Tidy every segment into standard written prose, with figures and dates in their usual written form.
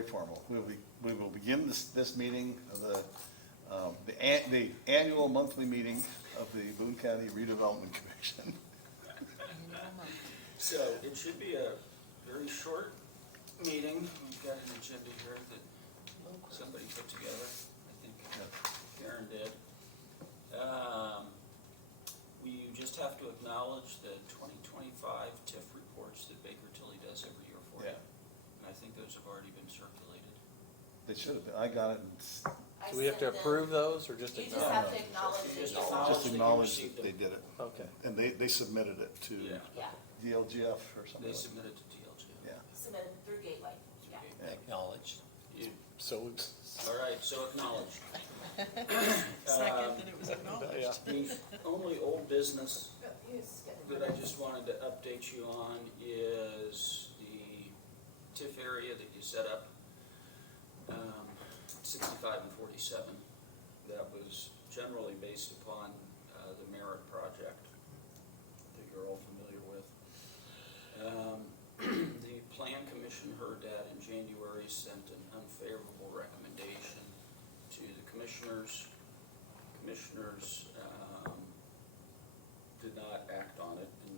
very formal. We will begin this meeting, the annual monthly meeting of the Boone County Redevelopment Commission. So it should be a very short meeting. We've got an agenda here that somebody put together. I think Karen did. We just have to acknowledge the 2025 TIF reports that Baker Tilly does every year for you. And I think those have already been circulated. They should have been, I got it. Do we have to approve those or just You just acknowledge? have to acknowledge that Just you acknowledge Just that you acknowledge received that they them. did it. Okay. And they submitted it to Yeah, Yeah, DLGF or something. they submitted to DLG. Yeah. submitted through Gateway, yeah. Acknowledged. So, All right, so acknowledged. Second, that it was acknowledged. The only old business that I just wanted to update you on is the TIF area that you set up, 65 and 47. That was generally based upon the Merit project that you're all familiar with. The Plan Commission heard that in January, sent an unfavorable recommendation to the commissioners. Commissioners did not act on it and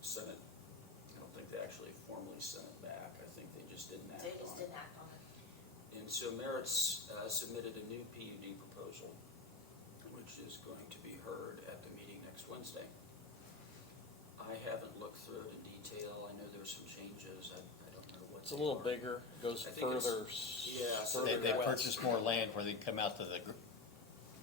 sent it. I don't think they actually formally sent it back. I think they just didn't act on They it. just didn't act on it. And so Merit's submitted a new PUD proposal, which is going to be heard at the meeting next Wednesday. I haven't looked through it in detail. I know there's some changes. I don't know what's. it's a little bigger, goes I think it's- further, yeah, so further They west. purchased more land where they come out to the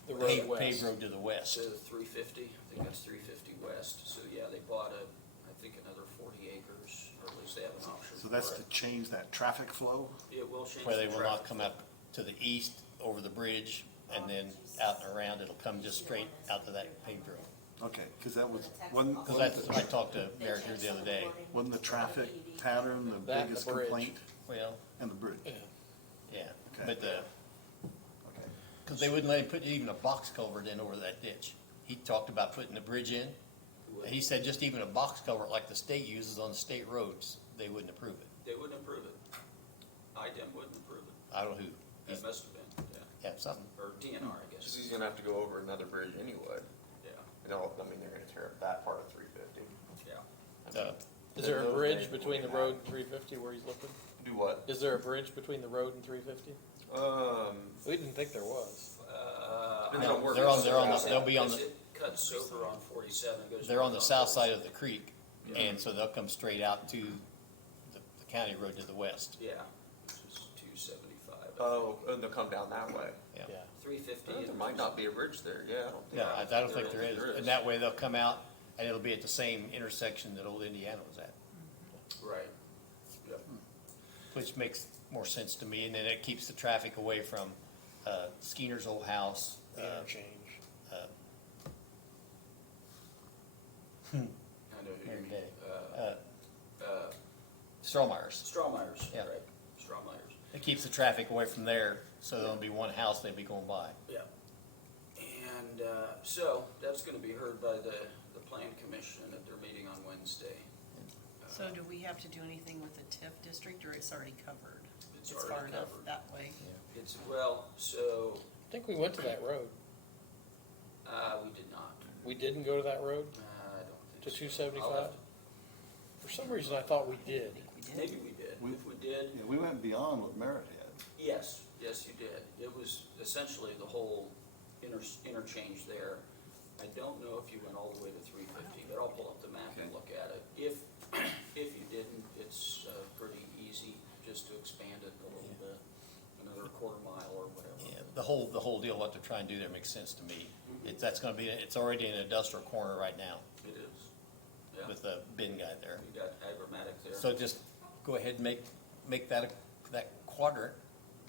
The road paved west. road to the west. So 350, I think that's 350 west. So yeah, they bought I think another 40 acres, or at least they have an option So for that's to it. change that traffic flow? It will change Where the they will not traffic come flow. up to the east over the bridge and then out and around. It'll come just straight out to that paved road. Okay, because that was, wasn't, Because that's, I talked to Merritt here the other day. wasn't the traffic pattern the That and the biggest bridge. complaint? Well, And the bridge? Yeah. yeah, Okay. but Okay. because they wouldn't let him put even a box culvert in over that ditch. He talked about putting the bridge in. He said just even a box culvert like the state uses on the state roads, they wouldn't approve it. They wouldn't approve it. IDEM wouldn't approve it. I don't know who. It must have been, yeah. Yeah, something. Or DNR, I guess. He's gonna have to go over another bridge anyway. Yeah, They're gonna tear up that part of 350. yeah. Is there a Those bridge days between the were road and 350 where he's looking? Do what? Is there a bridge between the road and 350? We didn't think there was. Depends No, on where they're on, it's they're on, at. they'll be on the, It cuts over on 47, goes. they're on the north south side 47. of the creek, and so they'll come straight out to the county road to the west. Yeah, which is 275. Oh, and they'll come down that way. Yeah. 350. There might not be a bridge there, yeah, I don't think. No, I don't think there is. And that way they'll come out, and it'll be at the same intersection that old Indiana was at, Right. Yep. which makes more sense to me, and then it keeps the traffic away from Skeener's old house. The interchange. I know who Mary you mean. Day. Strawmeyer's. Strawmeyer's, Yeah. right, Strawmeyer's. It keeps the traffic away from there, so there'll be one house they'll be going by. Yeah. And so that's going to be heard by the Plan Commission at their meeting on Wednesday. So do we have to do anything with the TIF district, or it's already covered? It's It's already far enough covered. that way? It's, well, so I think we went to that road. we did not. We didn't go to that road I don't to think so. 275? I'll have to- For some reason, I thought we did. I think we did. Maybe we did. If we did, Yeah, we went beyond what Merit had. yes, yes, you did. It was essentially the whole interchange there. I don't know if you went all the way to 350, but I'll pull up the map and look at it. If you didn't, it's pretty easy just to expand it a little bit, another quarter mile or whatever. Yeah, the whole deal, what they're trying to do there makes sense to me. That's gonna be, it's already an industrial corner right now It is, yeah. with the bin guy there. We got agrimatic there. So just go ahead and make that quadrant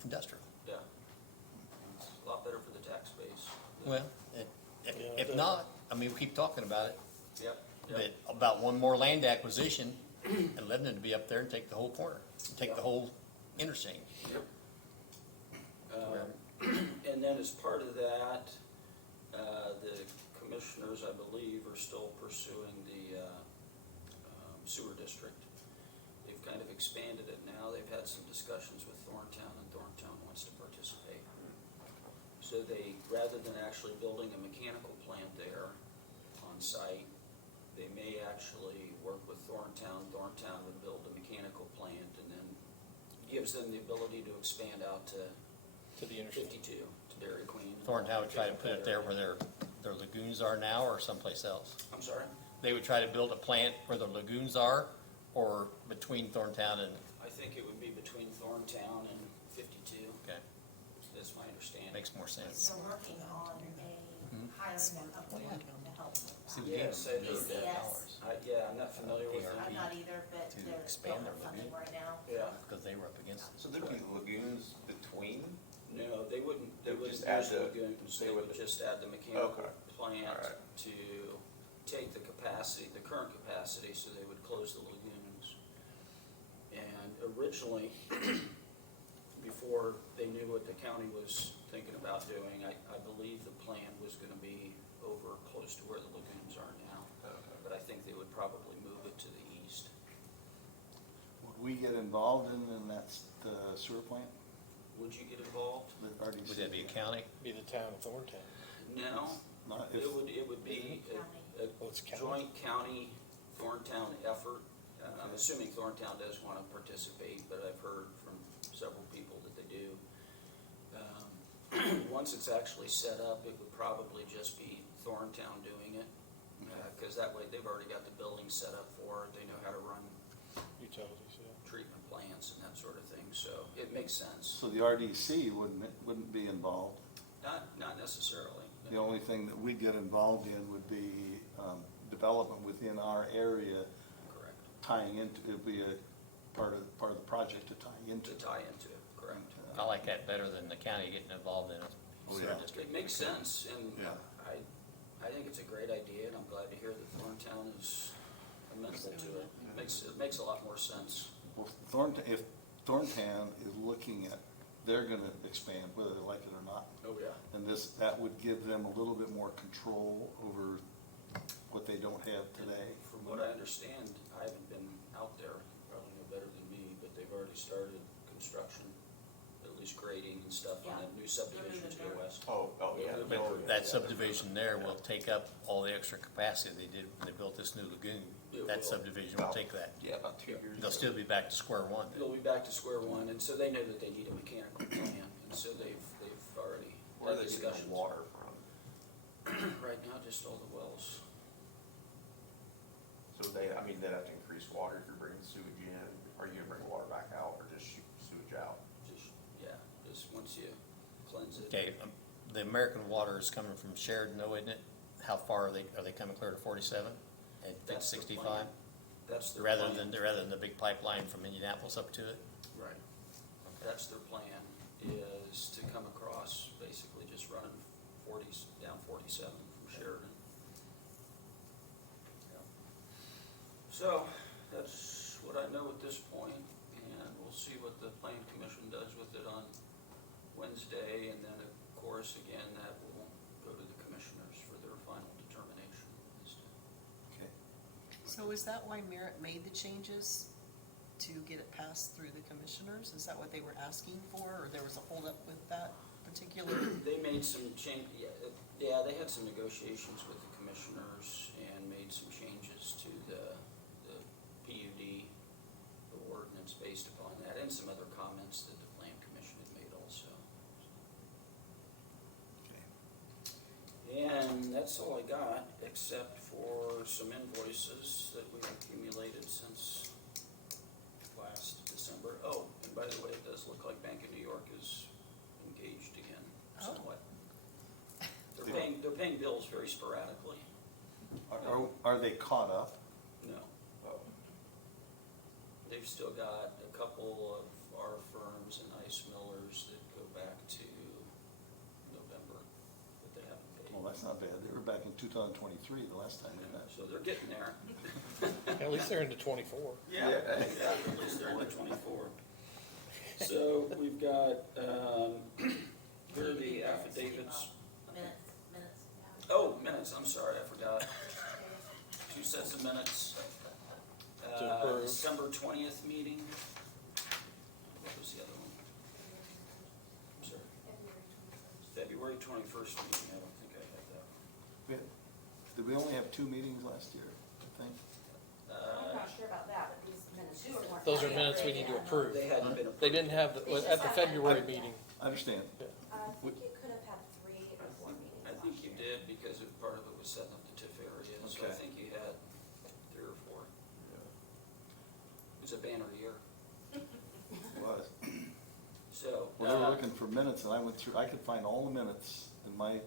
industrial. Yeah. It's a lot better for the tax base. Well, if not, I mean, we keep talking about it, Yep, but yep. about one more land acquisition and letting it be up there and take the whole corner, take the whole interchange. Yep. And then as part of that, the commissioners, I believe, are still pursuing the sewer district. They've kind of expanded it now. They've had some discussions with Thorntown, and Thorntown wants to participate. So they, rather than actually building a mechanical plant there on site, they may actually work with Thorntown. Thorntown would build a mechanical plant and then gives them the ability to expand out to To the interstate. 52, to Dairy Queen. Thorntown would try to put it there where their lagoons are now or someplace else. I'm sorry? They would try to build a plant where the lagoons are or between Thorntown and, I think it would be between Thorntown and 52. okay, That's my understanding. makes more sense. They're working on hiring a company to help. See, we Yes, gave I them do. $8 Yes. Yeah, I'm not familiar with ARP. them. I'm not either, but To they're expand their funding lagoon. right now. Yeah. because they were up against it. So there'd be lagoons between? No, they wouldn't, They they would wouldn't just add use the- lagoons, they they would would- just add the mechanical Okay. plant Alright. to take the capacity, the current capacity, so they would close the lagoons. And originally, before they knew what the county was thinking about doing, I believe the plan was gonna be over close to where the lagoons are now. But I think they would probably move it to the east. Would we get involved in that's the sewer plant? Would you get involved? The RDC? Would that be a county? Be the town of Thorntown. No, Not if, it would be a Well, it's county. joint county Thorntown effort. I'm assuming Thorntown does want to participate, but I've heard from several people that they do. Once it's actually set up, it would probably just be Thorntown doing it, because that way they've already got the building set up for it. They know how to run Utilities, yeah. treatment plants and that sort of thing, so it makes sense. so the RDC wouldn't be involved? Not necessarily. The only thing that we'd get involved in would be development within our area, Correct. tying into, it'd be a part of the project to tie into. To tie into it, correct. I like that better than the county getting involved in a Oh, sewer yeah. district. It makes sense, and Yeah. I think it's a great idea, and I'm glad to hear that Thorntown is amenable to it. It makes a lot more sense. Well, if Thorntown is looking at, they're gonna expand whether they like it or not. Oh, yeah. And that would give them a little bit more control over what they don't have today. From what I understand, I haven't been out there, you probably know better than me, but they've already started construction, at least grading and stuff on Yeah. that new subdivision to the They're moving west. Oh, yeah. But That subdivision there will take up all the extra capacity they did when they built this new lagoon. It That will. subdivision will take that. Yeah, about 2 years. They'll still be back to square one. They'll be back to square one, and so they know that they need a mechanical plan, and so they've already Where are had they getting discussions. the water from? Right now, just all the wells. So they'd have to increase water if you're bringing sewage in. Are you gonna bring water back out or just shoot sewage out? Just once you cleanse it. Okay, the American Water is coming from Sheridan though, isn't it? How far are they coming clear to 47 and That's the 65? plan. That's their Rather plan. than the big pipeline from Indianapolis up to it? Right. That's their plan, is to come across, basically just running down 47 from Sheridan. So, that's what I know at this point, and we'll see what the plan commission does with it on Wednesday, and then, of course, again, that will go to the commissioners for their final determination. Okay. So is that why Merritt made the changes to get it passed through the commissioners? Is that what they were asking for, or there was a holdup with that particular? They made some change, yeah, they had some negotiations with the commissioners and made some changes to the PUD, the ordinance based upon that, and some other comments that the plan commission had made also. And that's all I got, except for some invoices that we accumulated since last December. Oh, and by the way, it does look like Bank of New York is engaged again somewhat. They're paying bills very sporadically. Are they caught up? No, Oh, they've still got a couple of our firms and ice millers that go back to November that they haven't paid. Well, that's not bad. They were back in 2023 the last time they met. So they're getting there. At least they're into 24. Yeah, at least they're in the 24. So we've got, here are the affidavits. Minutes. Oh, minutes, I'm sorry, I forgot. 2 sets of minutes. To approve. December 20th meeting. What was the other one? I'm sorry. February 21st meeting, I don't think I had that. Did we only have 2 meetings last year, I think? I'm not sure about that, but these minutes weren't. Those are minutes we need to approve. They hadn't been approved. They didn't have, at the February meeting. I understand. I think you could have had 3 or 4 meetings. I think you did, because part of it was setting up the TIF area, so I Okay. think you had 3 or 4. It was a banner year. It was. So, Well, they were looking for minutes, and I went through, I could find all the minutes in my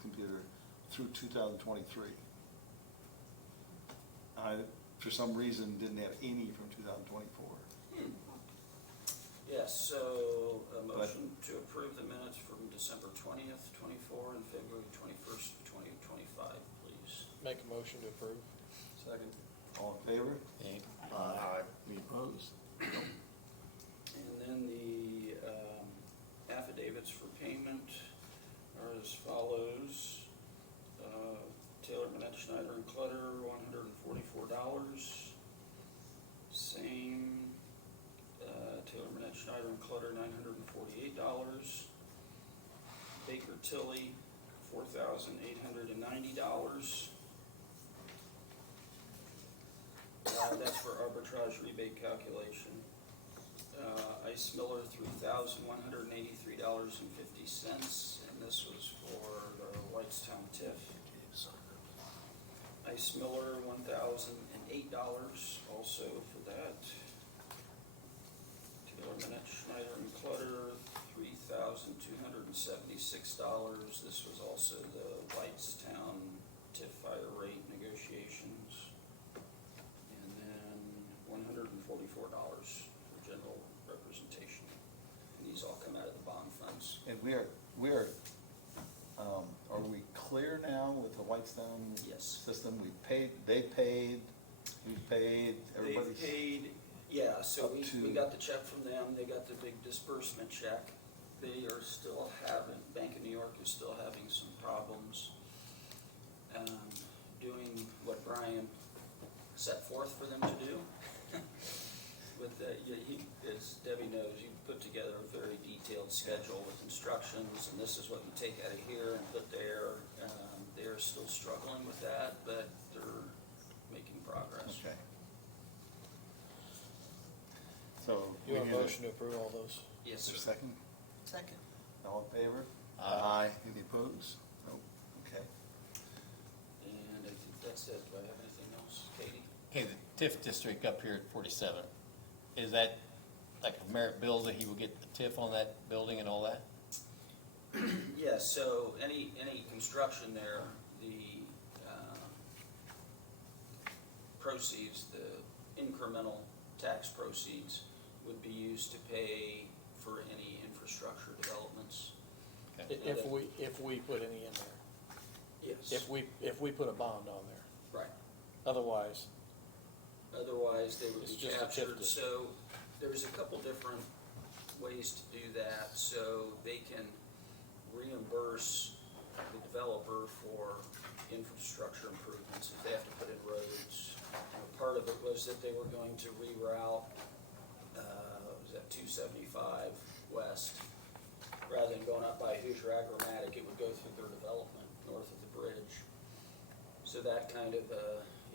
computer through 2023. I, for some reason, didn't have any from 2024. yes, so a motion to approve the minutes from December 20th, 24, and February 21st, 2025, please. Make a motion to approve. Second. All in favor? Okay. Aye. Any opposed? And then the affidavits for payment are as follows. Taylor, Manette, Schneider, and Clutter, $144. Same, Taylor, Manette, Schneider, and Clutter, $948. Baker Tilly, $4,890. That's for arbitrage rebate calculation. Ice Miller, $3,183.50, and this was for the Whitestown TIF. Ice Miller, $1,008 also for that. Taylor, Manette, Schneider, and Clutter, $3,276. This was also the Whitestown TIF fire rate negotiations. And then $144 for general representation. And these all come out of the bond funds. And we are, are we clear now with the Whitestone Yes. system? We paid, they paid, we paid, everybody's. They've paid, yeah, so up we to- got the check from them, they got the big disbursement check. They are still having, Bank of New York is still having some problems doing what Brian set forth for them to do. With the, he, as Debbie knows, you put together a very detailed schedule with instructions, and this is what you take out of here and put there. They're still struggling with that, but they're making progress. Okay. So. You we want a need motion to approve all those? Yes, Is there a sir. second? Second. All in favor? Aye. Any opposed? No, okay. And I think that's it. Do I have anything else? Katie? Okay, the TIF district up here at 47, is that like a merit bill that he will get the TIF on that building and all that? Yes, so any construction there, the proceeds, the incremental tax proceeds would be used to pay for any infrastructure developments. Okay. If we put any in there. Yes. If we put a bond on there. Right. Otherwise, Otherwise, they would It's be just a captured. TIF. So there's a couple different ways to do that. So they can reimburse the developer for infrastructure improvements if they have to put in roads. Part of it was that they were going to reroute, was that 275 west? Rather than going up by Hoosier Agromatic, it would go through their development north of the bridge. So that kind of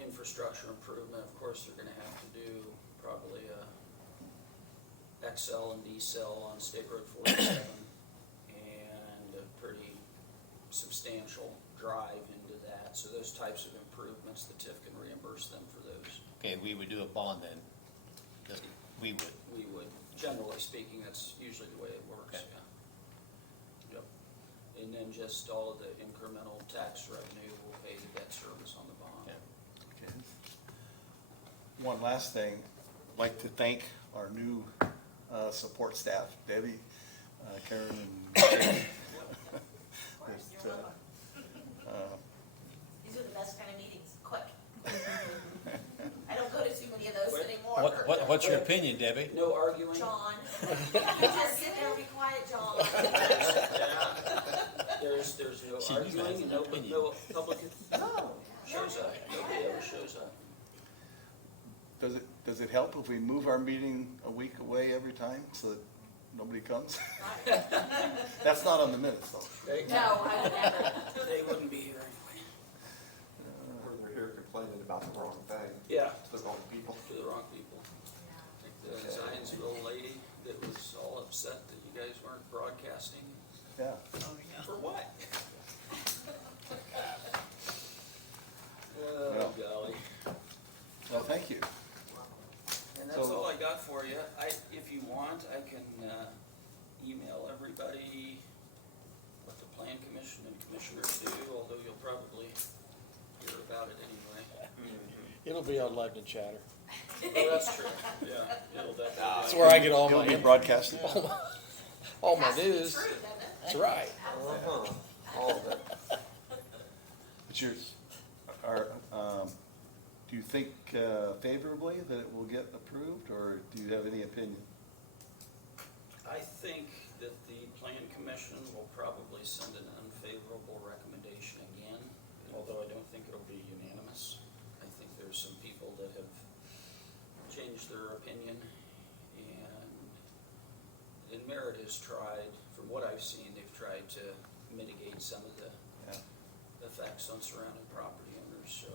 infrastructure improvement, of course, they're gonna have to do probably a XL and decel on State Road 47 and a pretty substantial drive into that. So those types of improvements, the TIF can reimburse them for those. Okay, we would do a bond then, just, we would. We would, generally speaking, that's usually the way it works, Okay. yeah. Yep. And then just all of the incremental tax revenue will pay the debt service on the bond. Yeah. Okay. One last thing, I'd like to thank our new support staff, Debbie, Karen, and Jerry. You're welcome. These are the best kind of meetings, quick. I don't go to too many of those anymore. What's your opinion, Debbie? No arguing? John, you just sit there and be quiet, John. Yeah. There's no She usually has arguing, an no opinion. public No. shows up, nobody ever shows up. Does it help if we move our meeting a week away every time so that nobody comes? That's not on the minutes though. No, I would never. They wouldn't be here anyway. Or they're here complaining about the wrong thing Yeah, to the wrong people. to the wrong people. Like the Zionsville lady that was all upset that you guys weren't broadcasting. Yeah. Oh, yeah. For what? Well. Oh, golly. Well, thank you. And that's So- all I got for you. If you want, I can, email everybody what the plan commission and commissioners do, although you'll probably hear about it anyway. It'll be on Lebanon Chatter. Oh, that's true. Yeah, it'll definitely. That's where I get all It'll my, be broadcasted. all my Has to be news. true, doesn't it? That's right. Uh-huh, all of it. But do you think favorably that it will get approved, or do you have any opinion? I think that the plan commission will probably send an unfavorable recommendation again, although I don't think it'll be unanimous. I think there's some people that have changed their opinion, and Merit has tried, from what I've seen, they've tried to mitigate some of the Yeah. effects on surrounding property owners, so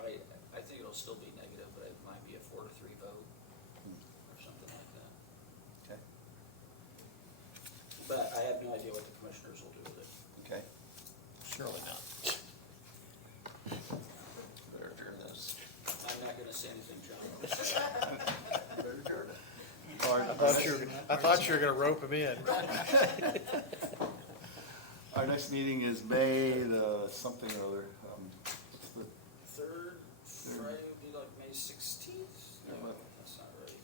I think it'll still be negative, but it might be a 4-3 vote or something like that. Okay. But I have no idea what the commissioners will do with it. Okay. Surely not. They're hearing this. I'm not gonna say anything, John. They're hearing it. I thought you were gonna rope him in. Our next meeting is May the something or other. What's the- Third Friday would be like May 16th? Yeah, No, but- that's not right.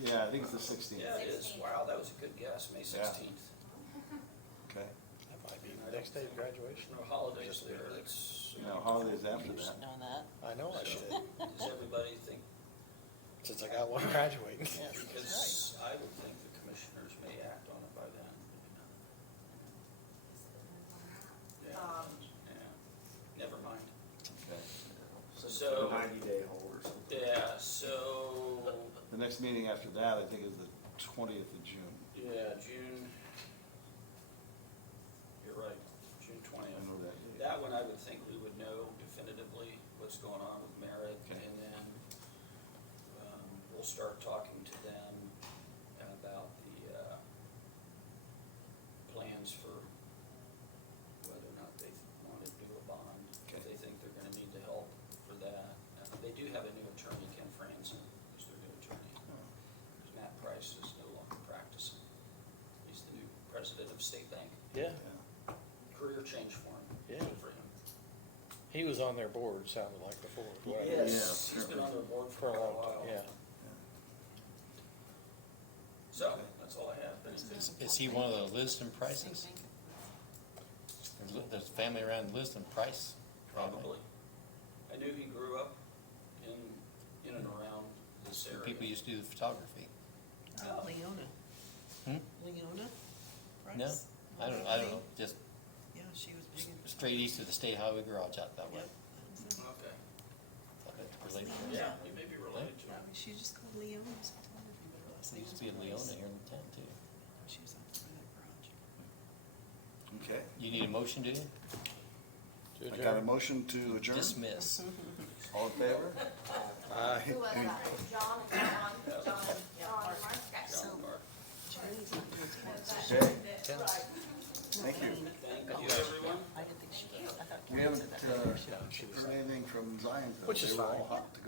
Yeah, I think it's the 16th. Yeah, it is. 16th. Wow, that was a good guess, May 16th. Okay. That might be the next day of graduation. No holidays there, that's. Now, holidays after You that. should know that. I know I should, Does everybody think, since I got one graduating. Yes, that's because I would think the commissioners may act on it by then. Yeah, yeah, never mind. Okay. So- 90-day hold or something. Yeah, so, The next meeting after that, I think, is the 20th of June. yeah, June, you're right, June I 20th. know that date. That one, I would think we would know definitively what's going on with Merit, Okay. and then, we'll start talking to them about the, plans for whether or not they want to do a bond, if Okay. they think they're gonna need the help for that. They do have a new attorney, Ken Franzen, is their new attorney. Because Matt Price is no longer practicing. He's the new president of State Bank. Yeah, Yeah. Career change for him. Yeah. Good for him. he was on their board, sounded like before. what I heard. Yes, he's been on their board For for a a long while. time, yeah. So, that's all I have. Anything? Is he one of the Liston Prices? Same thing. There's a family around Liston Price. family. Probably. I knew he grew up in and around this The area. people used to do the photography. Leona. Hmm? Leona? No, Price? I don't know, just Yeah, she was big in. straight east of the State Highway Garage out that way. Yep. Okay. Thought that's related. Yeah, we may be related to him. She just called Leona's photography, but her last There name used was to be a Price. Leona here in town too. She was out there in that garage. Okay. You need a motion, do you? To I got a adjourn. motion to adjourn. Dismiss. All in favor? Aye. Who was that? John and John and Mark? Okay. John and Mark. Johnny's not doing sports. Okay, Yeah. thank you. Thank you, everyone. I didn't think she was. I thought We Karen haven't said that. heard anything from Zionsville. Which is They were all fine. hot to go.